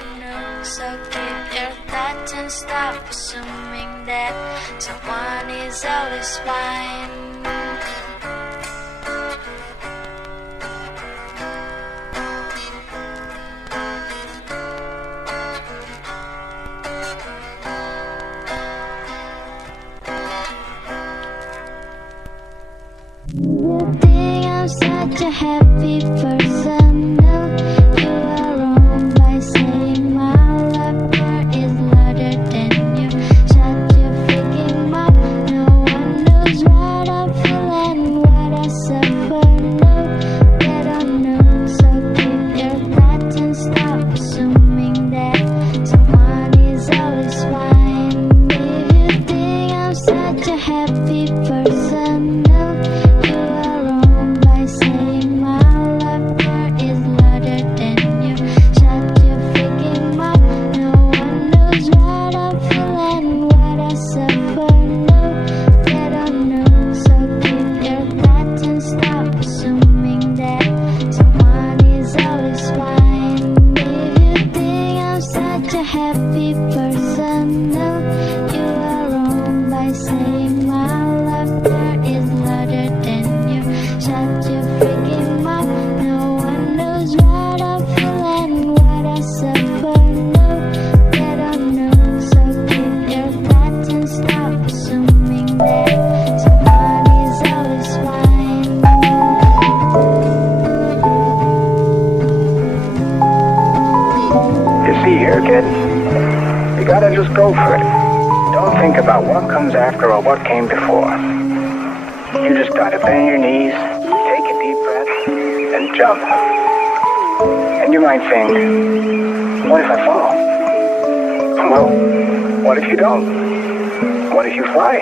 don't know. So keep your thoughts and stop assuming that someone is always fine. I'm such a happy person. No, you are wrong by saying my laughter is louder than you. Shut your freaking mouth. No one knows what I feel and what I suffer. No, they don't know. So keep your thoughts and stop assuming that someone is always fine. If you think I'm such a happy person, no, you are wrong by saying my laughter is louder than you. Shut your freaking mouth. No one knows what I feel and what I suffer. No, they don't know. So keep your thoughts and stop assuming that someone is always fine. If you think I'm such a happy person, no, you are wrong by saying my laughter is louder than you. Shut your freaking mouth. No one knows what I feel and what I suffer. No, they don't know. So keep your thoughts and stop assuming that someone is always fine. You see here, kid, you gotta just go for it. Don't think about what comes after or what came before. You just gotta bend your knees, take a deep breath, and jump. And you might think, what if I fall? Well, what if you don't? What if you fly?